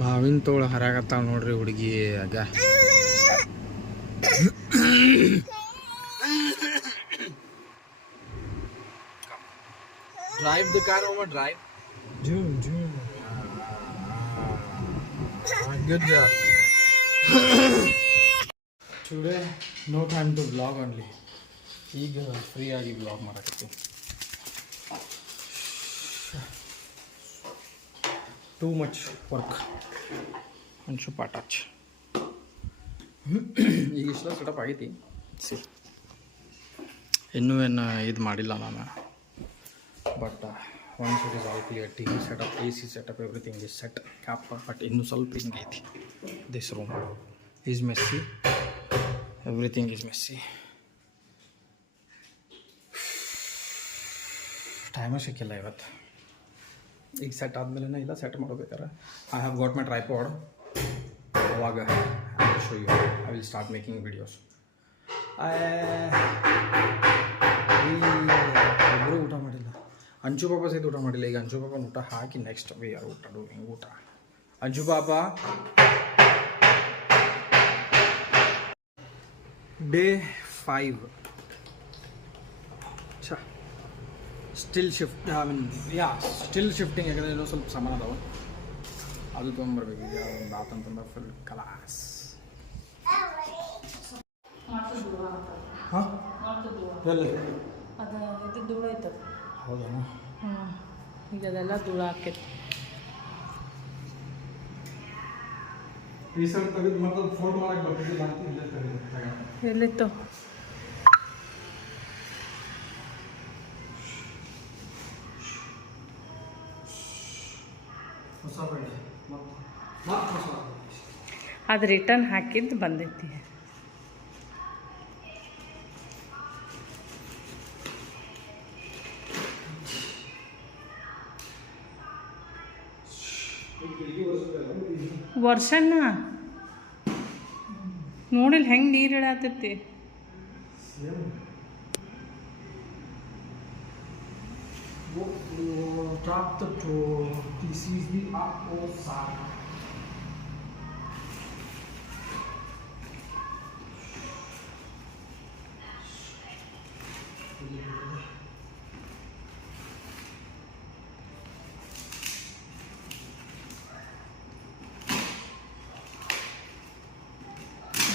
ಮಾವಿನ ತೋಳ ಹರಾಗತ್ತಾವ ನೋಡ್ರಿ ಹುಡುಗಿ ಆಗ. Drive the car over drive. Good job. Today no time to vlog only. ಈಗ ಫ್ರೀ ಆಗಿ ವ್ಲಾಗ್ ಮಾಡಕತ್ತಿ. ಟೂ ಮಚ್ ವರ್ಕ್ ಅಂಚು ಪಾಟಾಚ್. ಈಗ ಇಷ್ಟ ಸೆಟಪ್ ಆಗೈತಿ. ಸಿ ಇನ್ನೂ ಏನು ಇದು ಮಾಡಿಲ್ಲ ನಾನು. But once it is all clear, T V setup, A C setup, everything is set cap. But ಇನ್ನೂ ಸ್ವಲ್ಪ ಹಿಂಗೆ ಐತಿ. This room is messy, everything is messy. ಟೈಮೇ ಸಿಕ್ಕಿಲ್ಲ ಇವತ್ತು. ಈಗ ಸೆಟ್ ಆದಮೇಲೆ ಇಲ್ಲ ಸೆಟ್ ಮಾಡ್ಬೇಕಾರೆ I have got my tripod. ಅವಾಗ I will show you, I will start making videos. ಇಬ್ಬರು ಊಟ ಮಾಡಿಲ್ಲ. ಅಂಚು ಪಾಪ ಸಹಿತ ಊಟ ಮಾಡಿಲ್ಲ. ಈಗ ಅಂಚು ಪಾಪನ ಊಟ ಹಾಕಿ ನೆಕ್ಸ್ಟ್ ವಿ ಆರ್ ಊಟ ಡೂಯಿಂಗ್ ಊಟ. ಅಂಚು ಪಾಪ day 5 still shift. I mean still shifting. ಯಾಕಂದರೆ ಇನ್ನೂ ಸ್ವಲ್ಪ ಸಾಮಾನು ಅದಾವೆ, ಅದು ತೊಗೊಂಬರ್ಬೇಕು. ಈಗ ಒಂದು ಬಾತ್ ಅಂತಂದ್ರೆ ಫುಲ್ ಕಲಾಸ್. ಹಾಂ ಎಲ್ಲಿ ಅದು ಇದು ಧೂಳು ಐತದ. ಹೌದಾ? ಈಗ ಅದೆಲ್ಲ ಧೂಳು ಹಾಕೈತಿ. ಈ ಸಲ ತೆಗೆದು ಮತ್ತೆ ಫೋಟೋ ಮಾಡಕ್ಕೆ ಬರ್ತಿದ್ದಿಲ್ಲ ಅಂತ ಇಲ್ಲೇ ತೆಗೆದು. ಎಲ್ಲಿತ್ತು? ಅದು ರಿಟರ್ನ್ ಹಾಕಿದ್ದು ಬಂದೈತಿ. ವರ್ಷನ ನೋಡಿಲ್ಲ ಹೆಂಗೆ ನೀರು ಇಡಾತೈತಿ. Drop the door. This is the outside.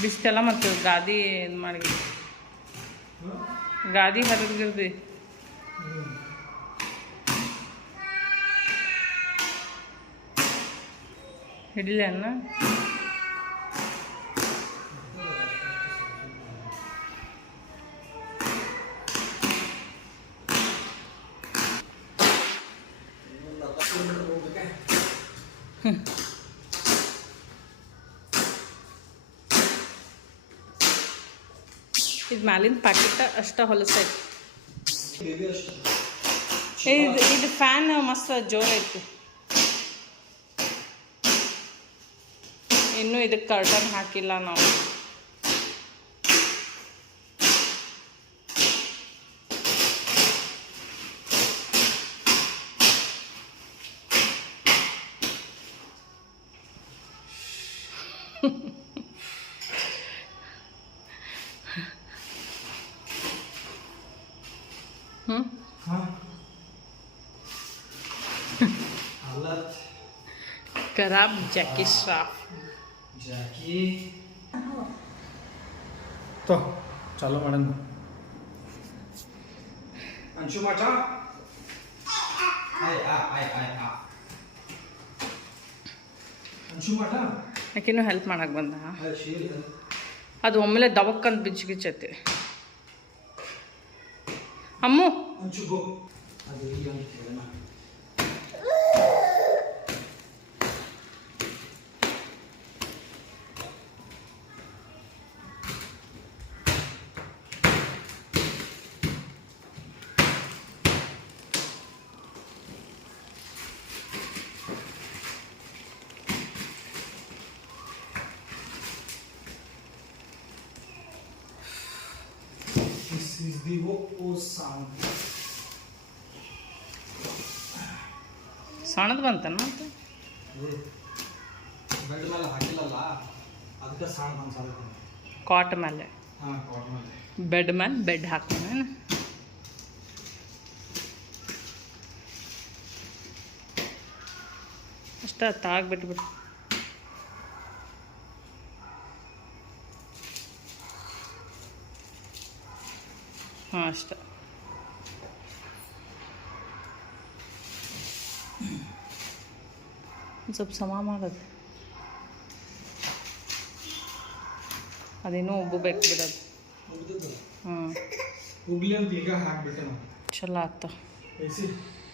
ಬಿಸ್ತಲ್ಲ ಮತ್ತು ಗಾದಿ ಇದು ಮಾಡಿ ಗಾದಿ ಹರಿದ್ಗಿರ್ದಿ. ಹಿಡಿಲೆ ಅನ್ನ ಇದು ಮ್ಯಾಲಿನ ಪ್ಯಾಕೆಟ್ ಅಷ್ಟ ಹೊಲಸೈತಿ. ಇದು ಫ್ಯಾನ್ ಮಸ್ತ್ ಜೋರ್ ಐತಿ. ಇನ್ನೂ ಇದಕ್ಕೆ ಕರ್ಟನ್ ಹಾಕಿಲ್ಲ ನಾವು. खराब जैकी श्राफ जैकी तो चलो मैडम अंशु माचा आय आ आय आय आ अंशु माचा ಯಾಕಿನ್ನೂ ಹೆಲ್ಪ್ ಮಾಡಕ್ಕೆ ಬಂದ. ಅದು ಒಮ್ಮೆಲೆ ದವಕ್ಕಂತ ಬಿಚ್ಚಿಗಿಚ್ಚೈತಿ. ಅಮ್ಮು ಅಂಚು ಗೋ ಅದು ಈಗ ಅಂತ ಹೇಳೋಣ. This is the Oppo sound. ಸಣ್ಣದು ಬಂತನ ಮತ್ತೆ ಬೆಡ್ ಮೇಲೆ ಹಾಕಿಲ್ಲಲ್ಲ ಅದಕ್ಕೆ ಸಣ್ಣ ಅನ್ಸಲ್ಲ. ಕಾಟ್ ಮೇಲೆ ಹಾಂ ಕಾಟ್ ಮೇಲೆ ಬೆಡ್ ಮೇಲೆ ಬೆಡ್ ಹಾಕೋಣ. ಅಷ್ಟ ತಾಗ್ ಬಿಟ್ಬಿಡು. ಹಾಂ ಅಷ್ಟ. ಸ್ವಲ್ಪ ಸಮ ಮಾಡೋದು, ಅದೇನೋ ಉಬ್ಬಬೇಕು ಬಿಡೋದು. ಹ್ಞೂ ಉಗ್ಲಿ ಅಂತ ಈಗ ಹಾಕ್ಬಿಟ್ಟೆ ನಾವು. ಚಲೋ ಆತ. ಬೇಯಿಸಿ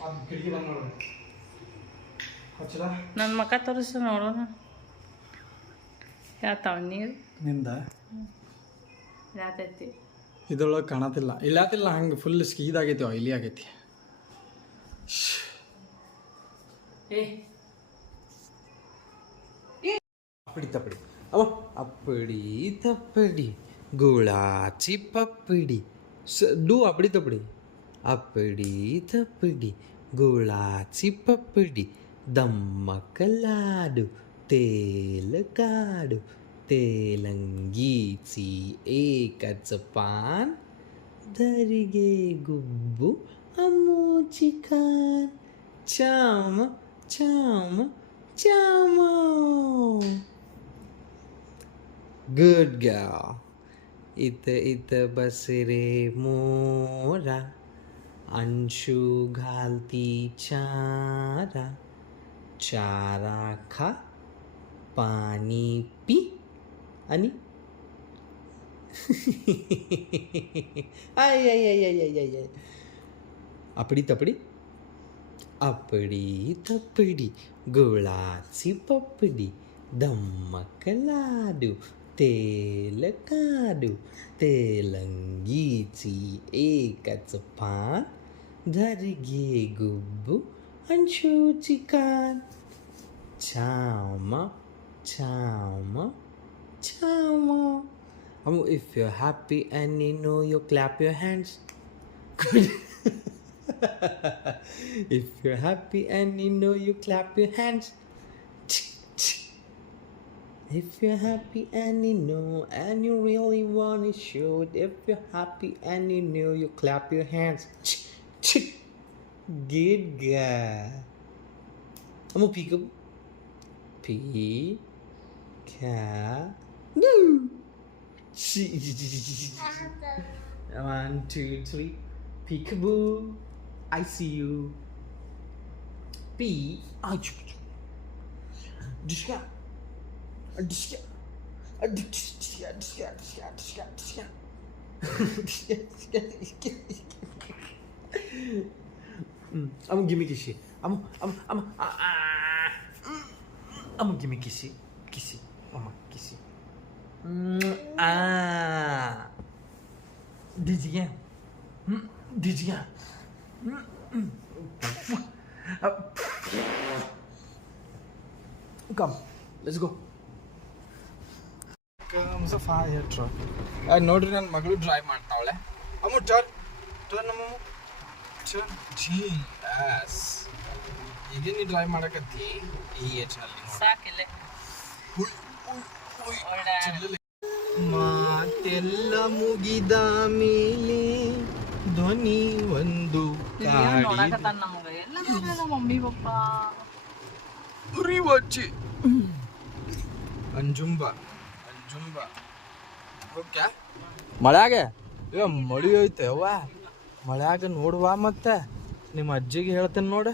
ಅದು ಕಿಟಕಿ ಬಂದು ನೋಡ್ಬೇಕು. ಹಚ್ಚಲ ನನ್ನ ಮಕ್ಕ ತೋರಿಸ ನೋಡೋಣ. ಯಾತಾವ ನೀರು ನಿಂದ ಯಾತೈತಿ ಇದ್ರೊಳಗೆ ಕಾಣತಿಲ್ಲ. ಇಲ್ಲಾತಿಲ್ಲ, ಹಂಗೆ ಫುಲ್ ಸ್ಕೀದಾಗೈತಿ, ಆಯಿಲಿ ಆಗೈತಿ. ಅಪ್ಪಡಿ ತಪ್ಪಡಿ ಅವ ಅಪ್ಪಡಿ ತಪ್ಪಡಿ ಗುಳಾಚಿ ಪಪ್ಪಡಿ ಡೂ ಅಪ್ಪಡಿ ತಪ್ಪಡಿ ಅಪ್ಪಡಿ ತಪ್ಪಡಿ ಗುಳಾಚಿ ಪಪ್ಪಡಿ ದಮ್ಮಕ್ಕಲಾಡು ತೇಲ ಕಾಡು ತೇಲಂಗೀಚಿ ಏಕಚ ಪಾನ್ ಧರಿಗೆ ಗುಬ್ಬು ಅಮ್ಮೂಚಿ ಖಾನ್ ಚಾಮ ಚಾಮ ಚಾಮ. Good girl. इथं बस रे मोरा अंशू घालती चारा चारा खा पाणी पी आणि आय आय आय आय आय आय आपडी तपडी आपडी तपडी गुळाची पपडी धम्मक लाडू तेल काडू तेलंगीची एकच पान धरगे गुब्बू अंशूची कान छामा छामा छामा. If you're happy and you know you clap your hands. If you're happy and you know you clap your hands. If you're happy and you know and you really want to show it. If you're happy and you know you clap your hands. Good guy. I'm a peekaboo. Peek-a-boo. 1, 2, 3. Peekaboo. I see you. Dishka. Dishka. Give me kissy. Give me kissy. Kissy. Mama, kissy. Did you? Come, let's go. ನೋಡ್ರಿ ನನ್ನ ಮಗಳು drive ಮಾಡ್ತಾವಳೆ. ಅಮ್ಮ turn ನಮ್ಮ turn ಜೀಸ್. ಈಗ ನೀ drive ಮಾಡಕತ್ತಿ ಈ ಏಜ್ನಲ್ಲಿ. ಸಾಕಿಲ್ಲ ಮಾತೆಲ್ಲ ಮುಗಿದ ಮೇಲೆ ಧ್ವನಿ ಒಂದು ನೋಡಕತ್ತಾನ ನಮಗ. ಎಲ್ಲ ನಮ್ಮ ಮಮ್ಮಿ ಪಪ್ಪ ವಚ್ಚಿ ಅಂಜುಂಬ ಓಕೆ. ಮಳ್ಯಾಗ ಮಳಿ ಐತೆ ಅವ್ವ. ಮಳ್ಯಾಗ ನೋಡುವ ಮತ್ತೆ ನಿಮ್ಮ ಅಜ್ಜಿಗೆ ಹೇಳ್ತೇನೆ ನೋಡು.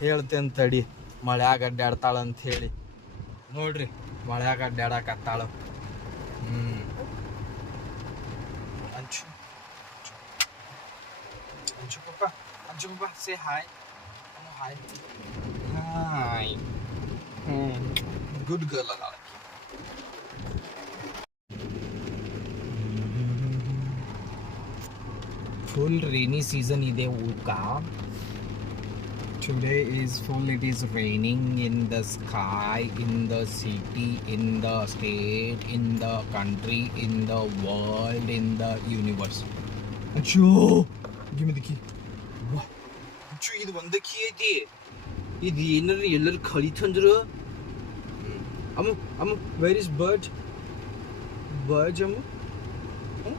ಹೇಳ್ತೇನೆ ತಡಿ, ಮಳ್ಯಾಗ ಅಡ್ಡಾಡ್ತಾಳ ಅಂತ ಹೇಳಿ. ನೋಡ್ರಿ ಮಳ್ಯಾಗ ಅಡ್ಡಾಡಕತ್ತಾಳ. ಅಂಚು ಪಪ್ಪ say hi. Hi hi. Good girl ಅಲ್ಲ. ಫುಲ್ ರೇನಿ ಸೀಸನ್ ಇದೆ ಊಕ. Today is full. It is raining in the sky, in the city, in the state, in the country, in the world, in the universe. ಅಚ್ಚೋ give me the key. ಅಚ್ಚು ಇದು ಒಂದ key ಐತಿ. ಇದು ಏನಾರ ಎಲ್ಲರೂ ಕಳಿತಂದ್ರ Ammu, where is bird? Bird, Ammu? Huh?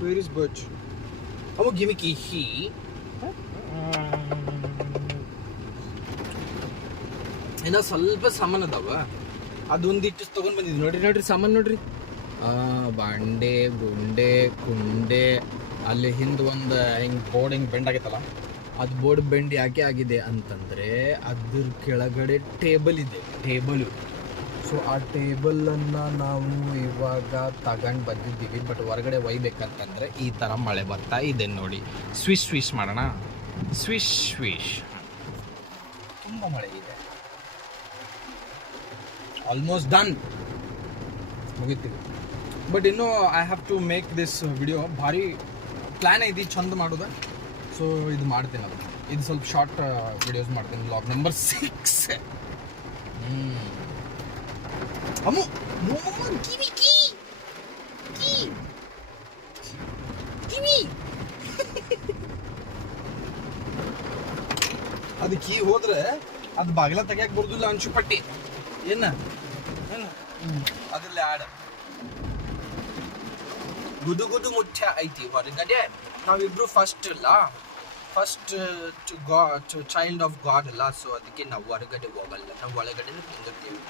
Where is bird? Ammu, give me key. ಇನ್ನು ಸ್ವಲ್ಪ ಸಾಮಾನು ಅದಾವ ಅದೊಂದಿಟ್ಟು ತೊಗೊಂಡು ಬಂದಿದ್ದು ನೋಡ್ರಿ ಸಾಮಾನು ನೋಡ್ರಿ ಬಾಂಡೆ ಗುಂಡೆ ಕುಂಡೆ ಅಲ್ಲಿ ಹಿಂದೆ ಒಂದು ಹಿಂಗೆ ಬೋರ್ಡ್ ಹಿಂಗೆ ಬೆಂಡ್ ಆಗೈತಲ್ಲ ಅದು ಬೋರ್ಡ್ ಬೆಂಡ್ ಯಾಕೆ ಆಗಿದೆ ಅಂತಂದರೆ ಅದ್ರ ಕೆಳಗಡೆ ಟೇಬಲ್ ಇದೆ ಟೇಬಲು. ಸೊ ಆ ಟೇಬಲನ್ನು ನಾವು ಇವಾಗ ತಗೊಂಡು ಬಂದಿದ್ದೀವಿ. ಬಟ್ ಹೊರಗಡೆ ಒಯ್ಬೇಕಂತಂದರೆ ಈ ಥರ ಮಳೆ ಬರ್ತಾ ಇದೆ ನೋಡಿ. ಸ್ವಿಶ್ ಮಾಡೋಣ. ಸ್ವಿಶ್ ತುಂಬ ಮಳೆ ಇದೆ. ಆಲ್ಮೋಸ್ಟ್ ಡನ್ ಮುಗಿತೀವಿ. ಬಟ್ ಇನ್ನೂ I have to make this video. ಭಾರಿ ಪ್ಲ್ಯಾನ್ ಐತಿ ಚಂದ ಮಾಡೋದು. ಸೊ ಇದು ಮಾಡ್ತೀನಿ. ಇದು ಸ್ವಲ್ಪ ಶಾರ್ಟ್ ವಿಡಿಯೋಸ್ ಮಾಡ್ತೀನಿ. Blog number 6. ಅಮ್ಮು ಕಿವಿ ಅದು ಕೀ ಹೋದ್ರೆ ಅದು ಬಾಗಿಲ ತೆಗಿಯಕ್ಕೆ ಬರೋದಿಲ್ಲ ಅಂಚುಪಟ್ಟಿ ಏನ ಅದ್ರಲ್ಲಿ ಆಡ ಗುದು ಮುಚ್ಚ ಐತಿ ಹೊರಗಡೆ. ನಾವಿಬ್ರು ಫಸ್ಟ್ ಚೈಲ್ಡ್ ಆಫ್ ಗಾಡ್ ಅಲ್ಲ. ಸೊ ಅದಕ್ಕೆ ನಾವು ಹೊರಗಡೆ ಹೋಗಲ್ಲ, ನಾವು ಒಳಗಡೆ ತಿಂದಿರ್ತೀವಿ.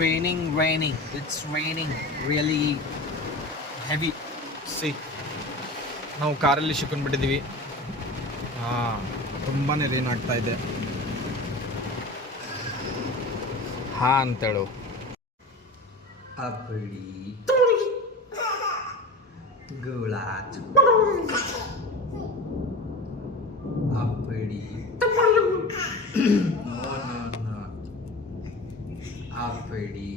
Raining. It's raining really heavy. See, ನಾವು ಕಾರಲ್ಲಿ ಸಿಕ್ಕೊಂಡ್ಬಿಟ್ಟಿದ್ದೀವಿ. ತುಂಬಾ ರೇನ್ ಆಗ್ತಾ ಇದೆ. ಅಂತೇಳು ಅಪ್ಪಡಿ ಗುಲಾಚ್ ಅಪ್ಪಡಿ ಅಪ್ಪಡಿ